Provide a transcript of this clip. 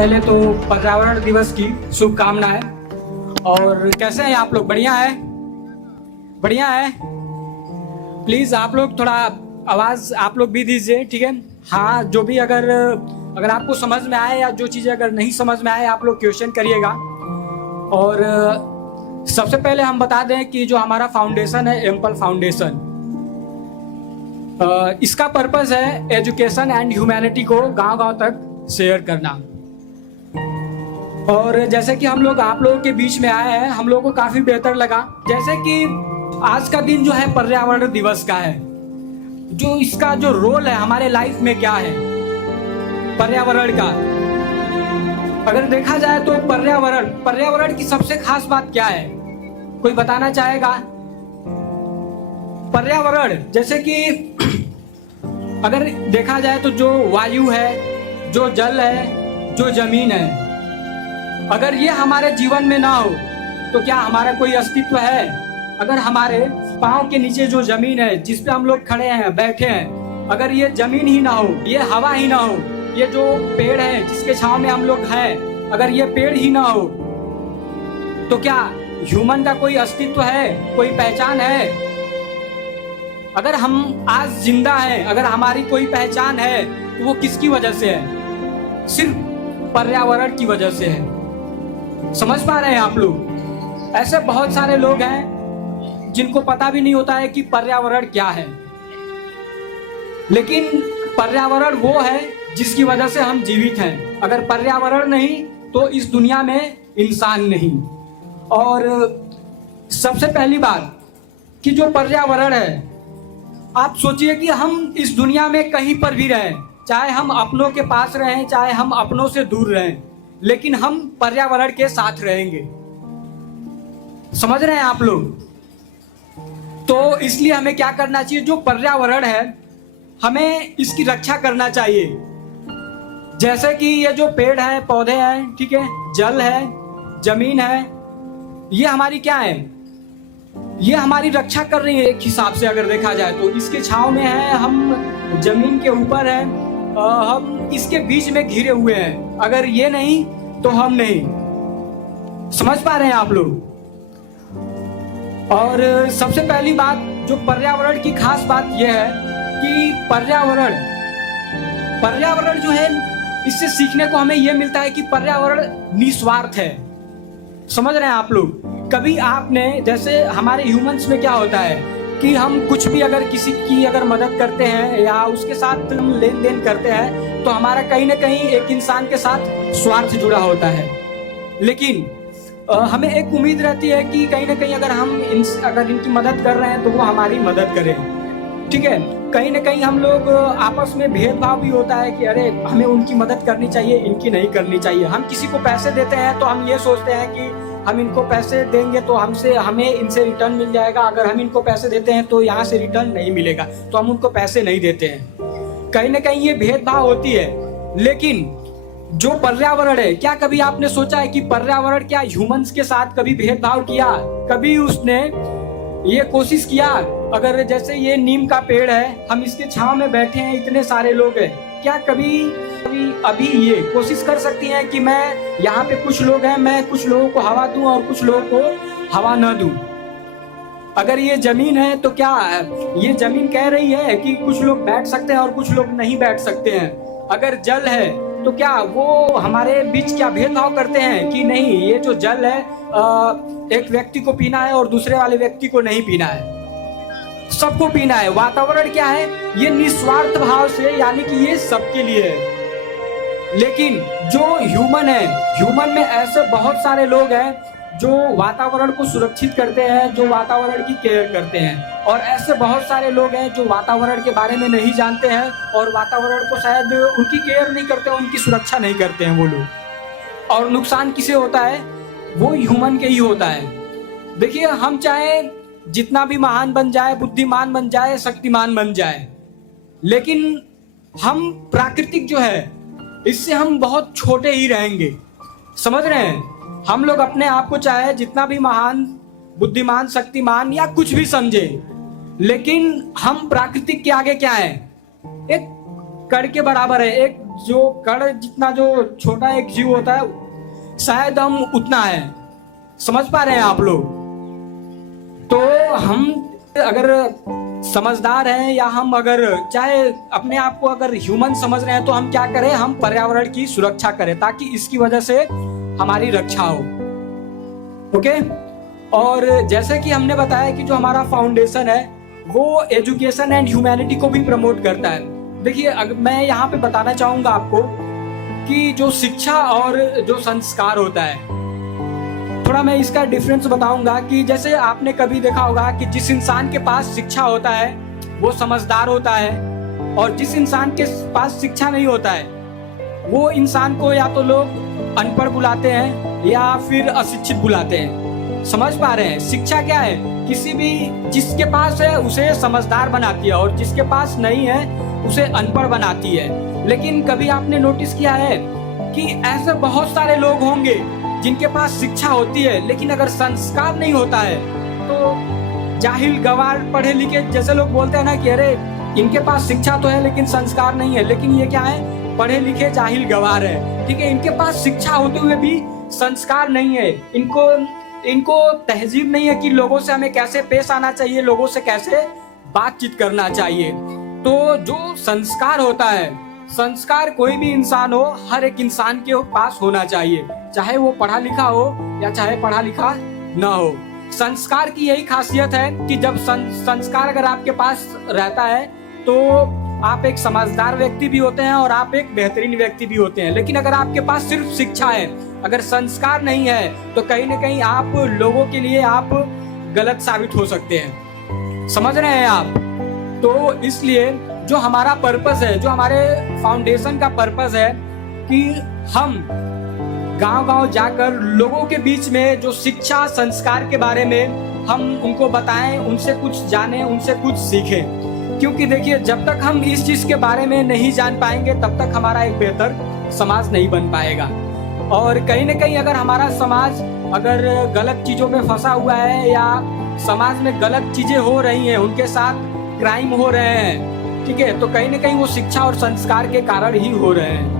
पहले तो पर्यावरण दिवस की शुभकामनाएं। और कैसे हैं आप लोग? बढ़िया है? बढ़िया है। प्लीज आप लोग थोड़ा आवाज आप लोग भी दीजिए, ठीक है? हाँ, जो भी अगर आपको समझ में आए या जो चीजें अगर नहीं समझ में आए आप लोग क्वेश्चन करिएगा। और सबसे पहले हम बता दें कि जो हमारा फाउंडेशन है एम्पल फाउंडेशन, इसका पर्पस है एजुकेशन एंड ह्यूमैनिटी को गांव-गांव तक शेयर करना। और जैसे कि हम लोग आप लोगों के बीच में आए हैं, हम लोगों को काफी बेहतर लगा। जैसे कि आज का दिन जो है पर्यावरण दिवस का है, जो इसका जो रोल है हमारे लाइफ में क्या है पर्यावरण का, अगर देखा जाए तो पर्यावरण की सबसे खास बात क्या है, कोई बताना चाहेगा? पर्यावरण जैसे कि अगर देखा जाए तो जो वायु है, जो जल है, जो जमीन है, अगर ये हमारे जीवन में ना हो तो क्या हमारा कोई अस्तित्व है? अगर हमारे पाँव के नीचे जो जमीन है जिस पे हम लोग खड़े हैं, बैठे हैं, अगर ये जमीन ही ना हो, ये हवा ही ना हो, ये जो पेड़ है जिसके छांव में हम लोग हैं, अगर ये पेड़ ही ना हो तो क्या ह्यूमन का कोई अस्तित्व है, कोई पहचान है? अगर हम आज जिंदा हैं, अगर हमारी कोई पहचान है तो वो किसकी वजह से है? सिर्फ पर्यावरण की वजह से है। समझ पा रहे हैं आप लोग? ऐसे बहुत सारे लोग हैं जिनको पता भी नहीं होता है कि पर्यावरण क्या है, लेकिन पर्यावरण वो है जिसकी वजह से हम जीवित हैं। अगर पर्यावरण नहीं तो इस दुनिया में इंसान नहीं। और सबसे पहली बात कि जो पर्यावरण है, आप सोचिए कि हम इस दुनिया में कहीं पर भी रहें, चाहे हम अपनों के पास रहें, चाहे हम अपनों से दूर रहें, लेकिन हम पर्यावरण के साथ रहेंगे। समझ रहे हैं आप लोग? तो इसलिए हमें क्या करना चाहिए? जो पर्यावरण है हमें इसकी रक्षा करना चाहिए। जैसे कि ये जो पेड़ है, पौधे हैं, ठीक है, जल है, जमीन है, ये हमारी क्या है? ये हमारी रक्षा कर रही है एक हिसाब से अगर देखा जाए तो। इसके छांव में है, हम जमीन के ऊपर है, हम इसके बीच में घिरे हुए हैं। अगर ये नहीं तो हम नहीं। समझ पा रहे हैं आप लोग? और सबसे पहली बात जो पर्यावरण की खास बात यह है कि पर्यावरण जो है, इससे सीखने को हमें यह मिलता है कि पर्यावरण निस्वार्थ है। समझ रहे हैं आप लोग? कभी आपने, जैसे हमारे ह्यूमंस में क्या होता है कि हम कुछ भी अगर किसी की अगर मदद करते हैं या उसके साथ हम लेन देन करते हैं तो हमारा कहीं ना कहीं एक इंसान के साथ स्वार्थ जुड़ा होता है। लेकिन हमें एक उम्मीद रहती है कि कहीं ना कहीं अगर इनकी मदद कर रहे हैं तो वो हमारी मदद करें, ठीक है? कहीं ना कहीं हम लोग आपस में भेदभाव भी होता है कि अरे हमें उनकी मदद करनी चाहिए, इनकी नहीं करनी चाहिए। हम किसी को पैसे देते हैं तो हम ये सोचते हैं कि हम इनको पैसे देंगे तो हमें इनसे रिटर्न मिल जाएगा, अगर हम इनको पैसे देते हैं तो यहाँ से रिटर्न नहीं मिलेगा, तो हम उनको पैसे नहीं देते हैं। कहीं ना कहीं ये भेदभाव होती है। लेकिन जो पर्यावरण है, क्या कभी आपने सोचा है कि पर्यावरण क्या ह्यूमंस के साथ कभी भेदभाव किया? कभी उसने ये कोशिश किया? अगर जैसे ये नीम का पेड़ है, हम इसके छांव में बैठे हैं, इतने सारे लोग हैं, क्या कभी अभी ये कोशिश कर सकती हैं कि मैं यहाँ पे कुछ लोग हैं, मैं कुछ लोगों को हवा दूं और कुछ लोगों को हवा न दूं? अगर ये जमीन है तो क्या ये जमीन कह रही है कि कुछ लोग बैठ सकते हैं और कुछ लोग नहीं बैठ सकते हैं? अगर जल है तो क्या वो हमारे बीच क्या भेदभाव करते हैं कि नहीं, ये जो जल है एक व्यक्ति को पीना है और दूसरे वाले व्यक्ति को नहीं पीना है, सबको पीना है? वातावरण क्या है? ये निस्वार्थ भाव से, यानी कि ये सबके लिए है। लेकिन जो ह्यूमन है, ह्यूमन में ऐसे बहुत सारे लोग हैं जो वातावरण को सुरक्षित करते हैं, जो वातावरण की केयर करते हैं, और ऐसे बहुत सारे लोग हैं जो वातावरण के बारे में नहीं जानते हैं और वातावरण को शायद उनकी केयर नहीं करते, उनकी सुरक्षा नहीं करते हैं वो लोग। और नुकसान किसे होता है? वो ह्यूमन के ही होता है। देखिए, हम चाहे जितना भी महान बन जाए, बुद्धिमान बन जाए, शक्तिमान बन जाए, लेकिन हम प्राकृतिक जो है इससे हम बहुत छोटे ही रहेंगे। समझ रहे हैं? हम लोग अपने आप को चाहे जितना भी महान, बुद्धिमान, शक्तिमान या कुछ भी समझे, लेकिन हम प्राकृतिक के आगे क्या है? एक कण के बराबर है, एक जो कण जितना जो छोटा एक जीव होता है, शायद हम उतना है। समझ पा रहे हैं आप लोग? तो हम अगर समझदार हैं, या हम अगर चाहे अपने आप को अगर ह्यूमन समझ रहे हैं, तो हम क्या करें, हम पर्यावरण की सुरक्षा करें ताकि इसकी वजह से हमारी रक्षा हो। ओके। और जैसे कि हमने बताया कि जो हमारा फाउंडेशन है वो एजुकेशन एंड ह्यूमैनिटी को भी प्रमोट करता है। देखिए, अगर मैं यहाँ पे बताना चाहूंगा आपको कि जो शिक्षा और जो संस्कार होता है, थोड़ा मैं इसका डिफरेंस बताऊंगा कि जैसे आपने कभी देखा होगा कि जिस इंसान के पास शिक्षा होता है वो समझदार होता है, और जिस इंसान के पास शिक्षा नहीं होता है वो इंसान को या तो लोग अनपढ़ बुलाते हैं या फिर अशिक्षित बुलाते हैं। समझ पा रहे हैं? शिक्षा क्या है? किसी भी जिसके पास है उसे समझदार बनाती है, और जिसके पास नहीं है उसे अनपढ़ बनाती है। लेकिन कभी आपने नोटिस किया है कि ऐसे बहुत सारे लोग होंगे जिनके पास शिक्षा होती है, लेकिन अगर संस्कार नहीं होता है तो जाहिल गवार पढ़े लिखे, जैसे लोग बोलते हैं ना कि अरे इनके पास शिक्षा तो है लेकिन संस्कार नहीं है, लेकिन ये क्या है, पढ़े लिखे जाहिल गवार है। ठीक है, इनके पास शिक्षा होते हुए भी संस्कार नहीं है, इनको तहजीब नहीं है कि लोगों से हमें कैसे पेश आना चाहिए, लोगों से कैसे बातचीत करना चाहिए। तो जो संस्कार होता है, संस्कार कोई भी इंसान हो, हर एक इंसान के पास होना चाहिए, चाहे वो पढ़ा लिखा हो या चाहे पढ़ा लिखा ना हो। संस्कार की यही खासियत है कि जब संस्कार अगर आपके पास रहता है तो आप एक समझदार व्यक्ति भी होते हैं और आप एक बेहतरीन व्यक्ति भी होते हैं। लेकिन अगर आपके पास सिर्फ शिक्षा है, अगर संस्कार नहीं है, तो कहीं ना कहीं आप लोगों के लिए आप गलत साबित हो सकते हैं। समझ रहे हैं आप? तो इसलिए जो हमारा पर्पस है, जो हमारे फाउंडेशन का पर्पस है कि हम गांव-गांव जाकर लोगों के बीच में जो शिक्षा संस्कार के बारे में हम उनको बताएं, उनसे कुछ जानें, उनसे कुछ सीखें। क्योंकि देखिए, जब तक हम इस चीज के बारे में नहीं जान पाएंगे तब तक हमारा एक बेहतर समाज नहीं बन पाएगा। और कहीं ना कहीं अगर हमारा समाज अगर गलत चीजों में फंसा हुआ है या समाज में गलत चीजें हो रही हैं, उनके साथ क्राइम हो रहे हैं, ठीक है, तो कहीं ना कहीं वो शिक्षा और संस्कार के कारण ही हो रहे हैं।